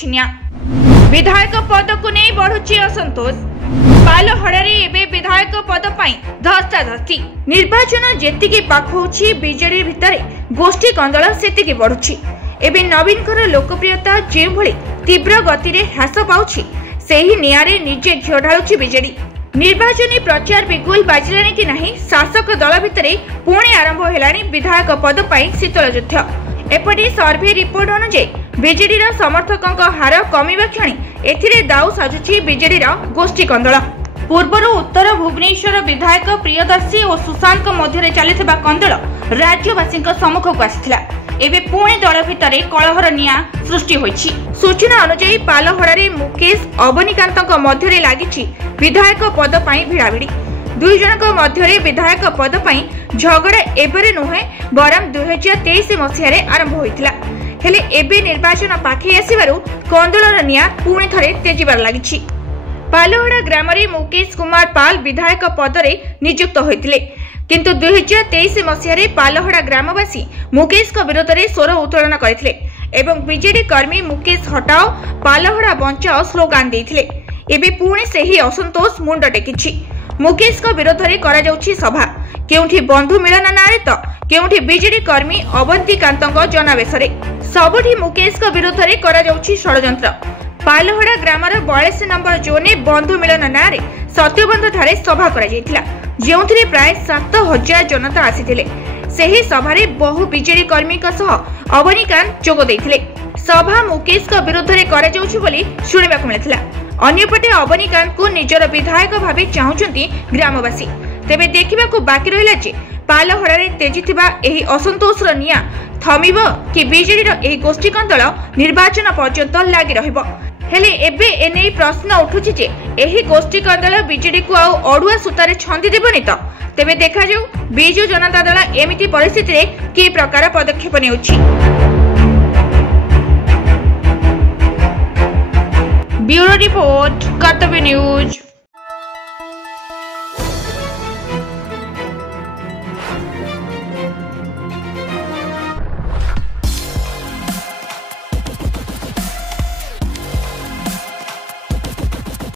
बढ़ुछि निया। विधायक पद को नहीं बढ़ुछि असंतोष। पालहड़ारे एबे विधायक पद पाई धस्ताधस्ती। निर्वाचन जेतिकी पाख होछि बीजेडी भितरे गोष्ठी कंदल सेतिकी बढ़ुछि। एबे नवीनकर लोकप्रियता जे भଳି तीव्र गति रे ह्रास पाउछि सेही नियारे निजे घिओ ढाळुछि बीजेडी। निर्वाचनी प्रचार बिगुल बाजिलानी कि नाही शासक दल भितरे पुणी आरंभ हेलानी विधायक पद पाई शीतल युद्ध। एपटे सर्वे रिपोर्ट अनुसार बीजेडी समर्थकों हार कमिबा क्षणी एथिरे दाऊ साजुछि बीजेडी गोष्ठी कंदल। पूर्वर उत्तर भुवनेश्वर विधायक प्रियदर्शी और सुशांत मध्य चलता कंदल राज्यवासी सम्मुख को आसाला। एबे पुणे दल भितर कलहर निया सृष्टि होइछि। सूचना अनुसार पालहड़ारे मुकेश अवनीकांत मध्य लगी विधायक पद पाई भिड़ाभिड़ी। दुई जनक मध्य विधायक पद पाई झगड़ा एबरे नुहे बरम 2023 मसीह आरंभ होइतिला। हेले एबे निर्वाचन पाखे आसिबारु कंदलर निया पुणे थरे तेजिबार लागिछि। पालहड़ा ग्राम रे मुकेश कुमार पाल विधायक पदरे नियुक्त होइतिले, किंतु 2023 मसीह पालहड़ा ग्रामवासी मुकेश विरोध में स्वर उत्तोलन करथिले एवं बीजेडी कर्मी मुकेश हटाओ पालहड़ा बंचाओ स्लोगान देथिले। एबे पुणे सेही असंतोष मुंड टेकिछि। मुकेश विरोध में करा जाउछि सभा, केउठी बंधु मिलन नारे तो केउठी बीजेडी कर्मी अवंतीकांत जनावेश रे। सबुठी मुकेश विरोध में करा जाउछि षडयंत्र। पालहड़ा ग्रामर 42 नंबर जोने बंधु मिलन नारे सत्यबंध ठारे सभा करा जायतिला, जेउथिरे प्राय 7000 जनता आसीथिले। सेही सभारे बहु बीजेडी कर्मी अवनीकांत जोग देथिले। सभा मुकेश विरोध में करा जाउछि बोली शुणिबाकु मिलिथिला। अन्यपटे अवनीकांत को निजर विधायक भावे चाहुचंती ग्रामवासी। तेबे देखिबाकु बाकी रहिला जे पालहड़ारे तेजिथिबा एही असंतोषर निया थमिबो कि बीजेडीर एही गोष्ठी कंदल निर्वाचन पर्यंत लागि रहिबो। हेले एबे एने प्रश्न उठुछि जे एही गोष्ठी कंदल बीजेडी को आउ अडुआ सुतारे छंदी देबनी तो। तेबे देखा जाऊ बिजु जनता दल एमिति परिस्थिति रे कि प्रकार पदक्षेप नेउछि। ब्यूरो रिपोर्ट कर्तव्य न्यूज।